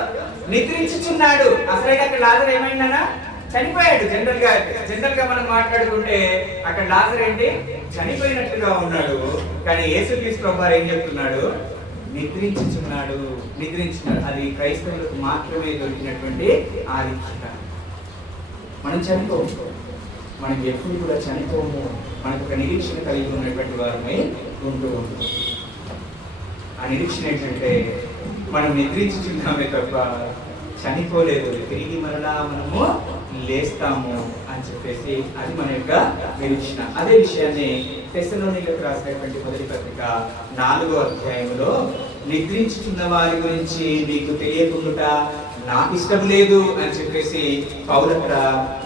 నిద్రించుచున్నాడు. అసలైతే అక్కడ లాజరు ఏమైందన్నా? చనిపోయాడు. జనరల్ గా మనం మాట్లాడుకుంటే అక్కడ లాజరు ఏంటి? చనిపోయినట్లుగా ఉన్నాడు. కానీ యేసుక్రీస్తు ప్రభువారు ఏం చెప్తున్నాడు? నిద్రించుచున్నాడు. అది క్రైస్తవులకు మాత్రమే దొరికినటువంటి ఆధిక్యత. మనం చనిపోము, మనం ఎప్పుడు కూడా చనిపోము. మనకు ఒక నిరీక్షణ కలిగి ఉన్నటువంటి వారమై ఉంటూ ఉంటాం. ఆ నిరీక్షణ ఏంటంటే మనం నిద్రించుచున్నామే తప్ప చనిపోలేదు, తిరిగి మరలా మనము లేస్తాము అని చెప్పేసి అది మన యొక్క నిరీక్షణ. అదే విషయాన్ని తెస్సలోనికీయులకు రాసినటువంటి మొదటి పత్రిక 4వ అధ్యాయంలో నిద్రించుచున్న వారి గురించి మీకు తెలియకుండా నాకు ఇష్టం లేదు అని చెప్పేసి పౌలు అక్కడ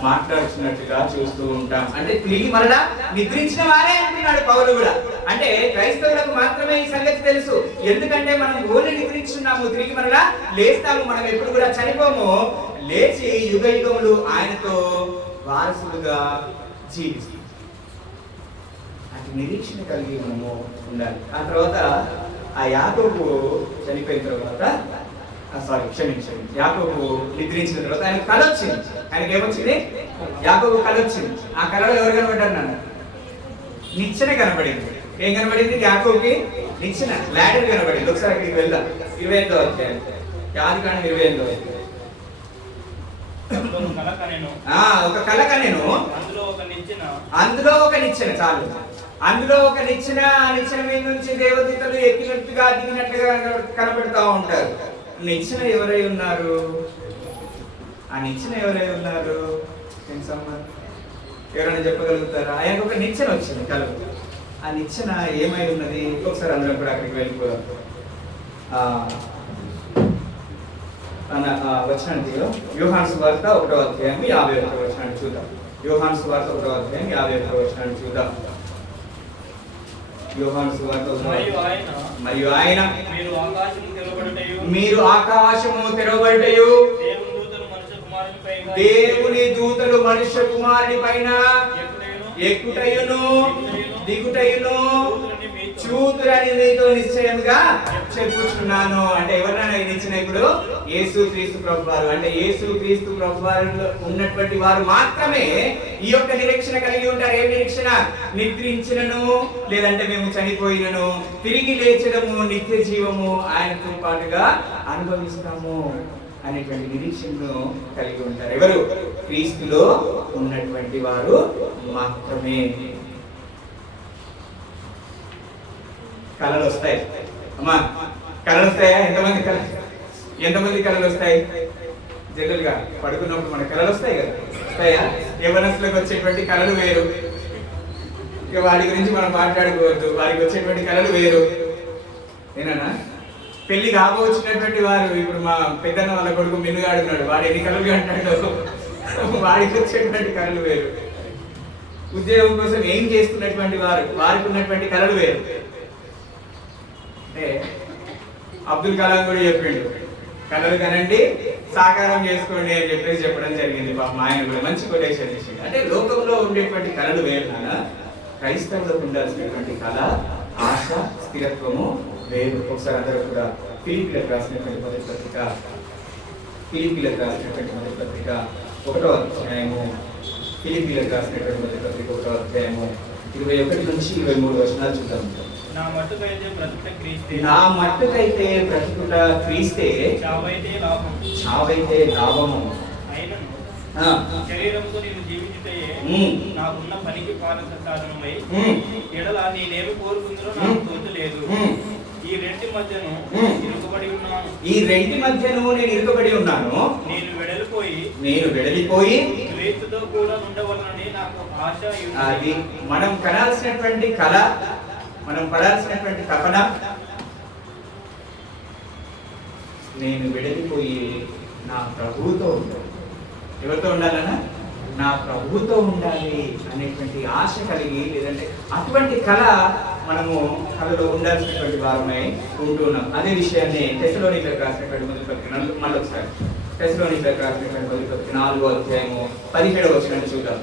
మాట్లాడుతున్నట్టుగా చూస్తూ ఉంటాం. అంటే తిరిగి మరలా నిద్రించిన వారే అంటున్నాడు పౌలు కూడా. అంటే క్రైస్తవులకు మాత్రమే ఈ సంగతి తెలుసు. ఎందుకంటే మనం ఓన్లీ నిద్రించున్నాము, తిరిగి మరలా లేస్తాము. మనం ఎప్పుడు కూడా చనిపోము. లేచి యుగ యుగములు ఆయనతో వారసులుగా జీవిస్తాం. అది నిరీక్షణ కలిగి మనము ఉండాలి. ఆ తర్వాత ఆ యాకోబు చనిపోయిన తర్వాత క్షమించండి, యాకోబు నిద్రించిన తర్వాత ఆయన కళ వచ్చింది. ఆయనకి ఏమొచ్చింది? యాకోబు కళ వచ్చింది. ఆ కళలో ఎవరు కనబడ్డారు నాన్న? నిచ్చెన కనబడింది. ఏం కనబడింది? యాకోబుకి నిచ్చెన, లాడర్ కనబడింది. ఒకసారి అక్కడికి వెళ్దాం. 28వ అధ్యాయం, ఆదికాండం 28వ అధ్యాయం. ఒక కళ కనెను, అందులో ఒక నిచ్చెన. చాలు, అందులో ఒక నిచ్చెన. ఆ నిచ్చెన మీద నుంచి దేవదూతలు ఎక్కినట్టుగా దిగినట్టుగా కనబడుతూ ఉంటారు. నిచ్చెన ఎవరై ఉన్నారు? ఆ నిచ్చెన ఎవరై ఉన్నారు? ఎవరైనా చెప్పగలుగుతారా? ఆయనకు ఒక నిచ్చెన వచ్చింది కలవు. ఆ నిచ్చెన ఏమై ఉన్నది? ఒకసారి అందరం కూడా అక్కడికి వెళ్ళిపోదాం. వచనానికి యోహాను సువార్త 1వ అధ్యాయం 51వ వచనాన్ని చూద్దాం. యోహాను సువార్త 1వ అధ్యాయం 51వ వచనాన్ని చూద్దాం. యోహాను సువార్త మరియు ఆయన మీరు ఆకాశము తెరవబడుటయు దేవుని దూతలు మనుష్య కుమారుని పైన ఎక్కుటయును దిగుటయును చూతురని నీతో నిశ్చయంగా చెప్పుచున్నాను. అంటే ఎవరైనా నిచ్చిన ఇప్పుడు యేసుక్రీస్తు ప్రభువారు. అంటే యేసుక్రీస్తు ప్రభువారిలో ఉన్నటువంటి వారు మాత్రమే ఈ యొక్క నిరీక్షణ కలిగి ఉంటారు. ఏం నిరీక్షణ? నిద్రించినను, లేదంటే మేము చనిపోయినను తిరిగి లేచడము, నిత్య జీవము ఆయనతో పాటుగా అనుభవిస్తాము అనేటువంటి నిరీక్షణను కలిగి ఉంటారు. ఎవరు? క్రీస్తులో ఉన్నటువంటి వారు మాత్రమే. కళలు వస్తాయి అమ్మా, కళలు వస్తాయా? ఎంతమంది కళలు వస్తాయి? జనరల్ గా పడుకున్నప్పుడు మన కళలు వస్తాయి కదా, వస్తాయా? యవ్వనస్తులకు వచ్చేటువంటి కళలు వేరు, ఇక వాటి గురించి మనం మాట్లాడుకోవద్దు. వారికి వచ్చేటువంటి కళలు వేరు. ఏనా? పెళ్లి కాబోచ్చినటువంటి వారు, ఇప్పుడు మా పెద్దన్న వాళ్ళ కొడుకు మిన్నుగాడున్నాడు, వాడు ఎన్ని కళలు అంటాడు, వాడికి వచ్చేటువంటి కళలు వేరు. ఉద్యోగం కోసం ఏం చేస్తున్నటువంటి వారికి ఉన్నటువంటి కళలు వేరు. అంటే అబ్దుల్ కలాం కూడా చెప్పిండు, కళలు కనండి సాకారం చేసుకోండి అని చెప్పడం జరిగింది. పాపం ఆయన కూడా మంచి కొటేషన్ చేసిండు. అంటే లోకంలో ఉండేటువంటి కళలు వేరు నాన్న, క్రైస్తవులకు ఉండాల్సినటువంటి కళ, ఆశ, స్థిరత్వము వేరు. ఒకసారి అందరూ కూడా ఫిలిప్పీలకు రాసినటువంటి మొదటి పత్రిక 1వ అధ్యాయము, ఫిలిప్పీలకు రాసినటువంటి మొదటి పత్రిక 1వ అధ్యాయము 21 నుంచి 23 వచనాలు చూద్దాం. నా మట్టుకైతే బ్రతుకుట క్రీస్తే, చావైతే లాభము. శరీరంతో నేను జీవించుటయే నాకున్న పనికి పాలక సాధనమై ఎడల నేనేమి కోరుకుందో నాకు తోచలేదు. ఈ రెంటి మధ్యను నేను ఇరుకబడి ఉన్నాను. నేను వెడలిపోయి క్రీస్తుతో కూడా ఉండవలనని నాకు ఆశ. అది మనం కనాల్సినటువంటి కళ, మనం పడాల్సినటువంటి తపన. నేను వెడలిపోయి నా ప్రభువుతో ఉండాలి. ఎవరితో ఉండాలన్నా? నా ప్రభువుతో ఉండాలి అనేటువంటి ఆశ కలిగి, లేదంటే అటువంటి కళ మనము కళలో ఉండాల్సినటువంటి వారమై ఉంటున్నాం. అదే విషయాన్ని తెస్సలోనికీయులకు రాసినటువంటి మొదటి పత్రిక, మళ్ళీ ఒకసారి తెస్సలోనికీయులకు రాసినటువంటి మొదటి పత్రిక 4వ అధ్యాయము 17వ వచనాన్ని చూద్దాం.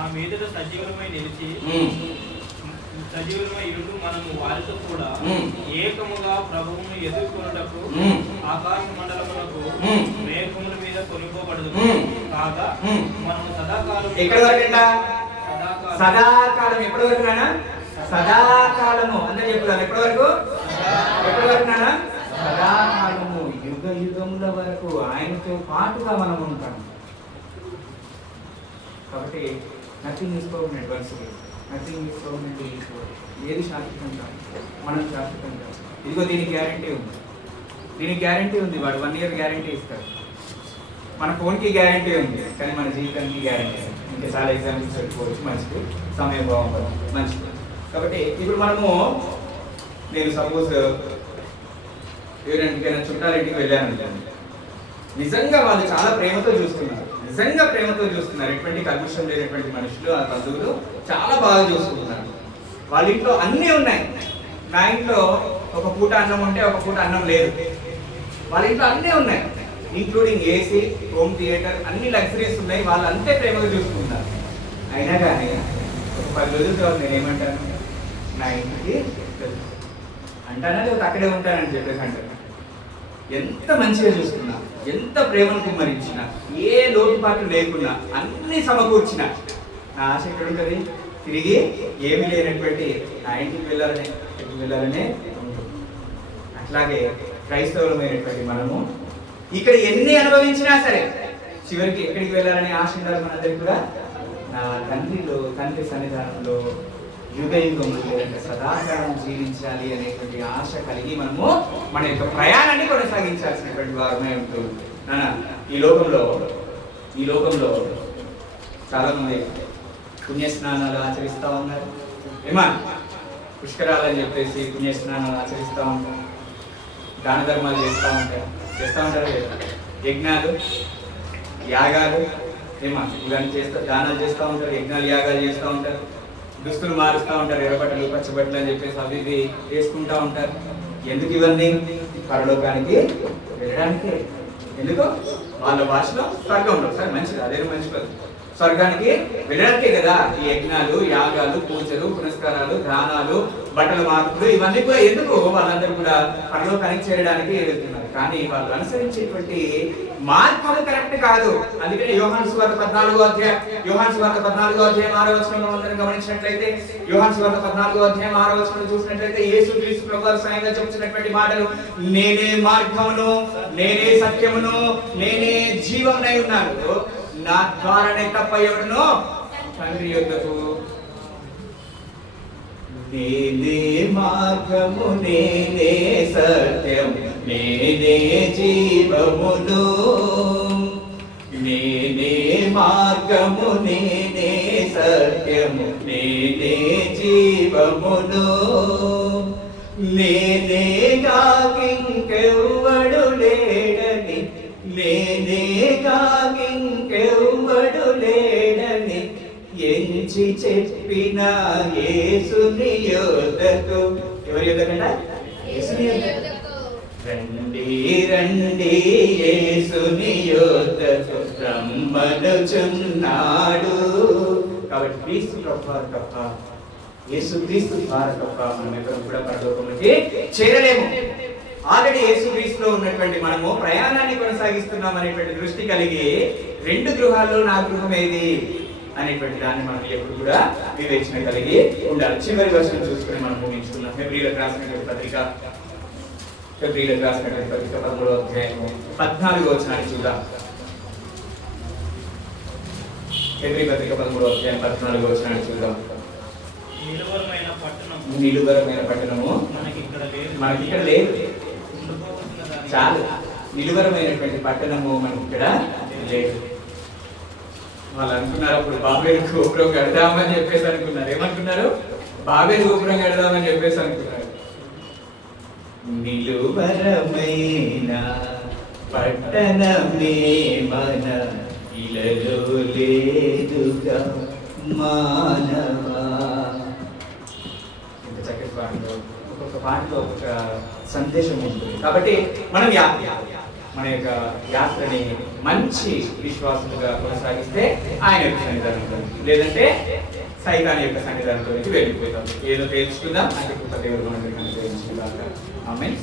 ఆ మీదట సజీవులమై నిలిచి సజీవులమై ఇరుడు మనము వారితో కూడా ఏకముగా ప్రభువును ఎదుర్కొనుటకు ఆకాశ మండలములకు మేఘముల మీద కొనుక్కోబడదు కాగా మనము సదాకాలం. ఎక్కడి వరకంట? సదాకాలం. ఎప్పటి వరకు నాన్న? సదాకాలము. అందరూ చెప్తాను. ఎప్పటి వరకు నాన్న? సదాకాలము, యుగ యుగముల వరకు ఆయనతో పాటుగా మనం ఉంటాం. కాబట్టి nothing is permanent. Nothing is permanent. ఏది శాశ్వతంగా? మనం శాశ్వతంగా. ఇదిగో దీనికి గ్యారంటీ ఉంది. వాడు 1 year గ్యారంటీ ఇస్తాడు. మన ఫోన్కి గ్యారంటీ ఉంది, కానీ మన జీవితానికి గ్యారంటీ ఉంది. ఇంకా చాలా ఎగ్జాంపుల్స్ పెట్టుకోవచ్చు. మంచిది, సమయభావం మంచిది. కాబట్టి ఇప్పుడు నేను సపోజ్ ఎవరింటికైనా చుట్టాలింటికి వెళ్ళాను, నిజంగా వాళ్ళు చాలా ప్రేమతో చూస్తున్నారు, ఎటువంటి కల్పిషం లేనటువంటి మనుషులు, ఆ బంధువులు చాలా బాగా చూసుకుంటున్నారు. వాళ్ళ ఇంట్లో అన్నీ ఉన్నాయి. నా ఇంట్లో ఒక పూట అన్నం ఉంటే ఒక పూట అన్నం లేదు. వాళ్ళ ఇంట్లో అన్నీ ఉన్నాయి, ఇంక్లూడింగ్ ఏసీ, హోమ్ థియేటర్, అన్ని లగ్జరీస్ ఉన్నాయి. వాళ్ళు అంతే ప్రేమగా చూసుకుంటారు. అయినా కానీ ఒక 10 రోజుల తర్వాత నేనేమంటాను, నా ఇంటికి వెళ్తాను అంటానా, లేకపోతే అక్కడే ఉంటానని చెప్పేసి అంటాను. ఎంత మంచిగా చూసుకున్నా, ఎంత ప్రేమను కుమ్మరించినా, ఏ లోటుపాట్లు లేకున్నా, అన్ని సమకూర్చిన నా ఆశ ఎక్కడ ఉంటుంది, తిరిగి ఏమీ లేనటువంటి నా ఇంటికి వెళ్ళాలనే ఉంటుంది. అట్లాగే క్రైస్తవులమైనటువంటి మనము ఇక్కడ ఎన్ని అనుభవించినా సరే చివరికి ఎక్కడికి వెళ్ళాలనే ఆశ ఉండాలి మనందరికీ కూడా, నా తండ్రి సన్నిధానంలో యుగ యుగములు సదాకాలం జీవించాలి అనేటువంటి ఆశ కలిగి మనము మన యొక్క ప్రయాణాన్ని కొనసాగించాల్సినటువంటి వారమే ఉంటుంది. ఈ లోకంలో చాలా మంది పుణ్యస్నానాలు ఆచరిస్తూ ఉన్నారు. ఏమా పుష్కరాలని చెప్పేసి పుణ్యస్నానాలు ఆచరిస్తూ ఉంటారు, దాన ధర్మాలు చేస్తూ ఉంటారు లేదా, యజ్ఞాలు యాగాలు ఇవన్నీ దానాలు చేస్తూ ఉంటారు, యజ్ఞాలు యాగాలు చేస్తూ ఉంటారు, దుస్తులు మారుస్తూ ఉంటారు, ఎర్రబట్టలు పచ్చబట్టలు అని చెప్పేసి అవి ఇవి వేసుకుంటూ ఉంటారు. ఎందుకు ఇవన్నీ? పరలోకానికి వెళ్ళడానికి. ఎందుకు? వాళ్ళ భాషలో స్వర్గంలో, సరే మంచిది, అదే మంచి పద్ధతి, స్వర్గానికి వెళ్ళడానికే కదా ఈ యజ్ఞాలు యాగాలు పూజలు పునస్కారాలు దానాలు బట్టల మార్పులు ఇవన్నీ కూడా. ఎందుకు? వాళ్ళందరూ కూడా పరలోకానికి చేరడానికి వెళ్తున్నారు. కానీ వాళ్ళు అనుసరించేటువంటి మార్పులు కరెక్ట్ కాదు. అందుకని యోహాను సువార్త 14వ అధ్యాయం 6వ వచనంలో మనం గమనించినట్లయితే, యోహాను సువార్త 14వ అధ్యాయం 6వ వచనంలో చూసినట్లయితే యేసుక్రీస్తు ప్రభువు స్వయంగా చెప్తున్నటువంటి మాటలు, నేనే మార్గమును, నేనే సత్యమును, నేనే జీవమునై ఉన్నాను, నా ద్వారానే తప్ప ఎవడునో తండ్రి యొద్దకు. నేనే మార్గము, నేనే సత్యం, నేనే జీవమును, నేనే మార్గము, నేనే సత్యము, నేనే జీవమును, నేనే కాకింకెవ్వడు లేడని, నేనే కాకింకెవ్వడు లేడని ఎంచి చెప్పిన యేసుని యొద్దకు. ఎవరి యొద్దకంట? యేసుని యొద్దకు. రండి రండి యేసుని యొద్దకు రమ్మనుచున్నాడు. కాబట్టి క్రీస్తు ప్రభువారు తప్ప, యేసుక్రీస్తు వారు తప్ప మనం ఎక్కడ కూడా పరలోకంలోకి చేరలేము. ఆల్రెడీ యేసుక్రీస్తులో ఉన్నటువంటి మనము ప్రయాణాన్ని కొనసాగిస్తున్నాం అనేటువంటి దృష్టి కలిగి 2 గృహాల్లో నా గృహం ఏది అనేటువంటి దాన్ని మనం ఎప్పుడు కూడా వివేచన కలిగి ఉండాలి. చివరి వర్షం చూసుకుని మనం ముగించుకున్నాం. ఫిబ్రవరికి రాసినటువంటి పత్రిక 13వ అధ్యాయము 14వ వచనాన్ని చూద్దాం. ఫిబ్రవరి పత్రిక 13వ అధ్యాయం 14వ వచనాన్ని చూద్దాం. నిలువరమైన పట్టణము మనకి ఇక్కడ లేదు. చాలు, నిలువరమైనటువంటి పట్టణము మనకి ఇక్కడ లేదు. వాళ్ళు అనుకున్నారు అప్పుడు బాబేలు గోపురం కడదామని చెప్పేసి అనుకున్నారు. ఏమనుకున్నారు? బాబేలు గోపురం కడదామని చెప్పేసి అనుకున్నారు. నిలువరమైన పట్టణమే మన ఇలలో లేదుగా మానవా. ఇంత చక్కటి పాటలో ఒక్కొక్క పాటలో ఒక్కొక్క సందేశం ఉంటుంది. కాబట్టి మనం మన యొక్క యాత్రని మంచి విశ్వాసముగా కొనసాగిస్తే ఆయన యొక్క సన్నిధానంలో, లేదంటే సైతాన్ యొక్క సన్నిధానంలోకి వెళ్ళిపోతాం. ఏదో తెలుసుకుందాం అంటే దేవుడు మనందరికీ అనుగ్రహించుగాక. ఆమేన్.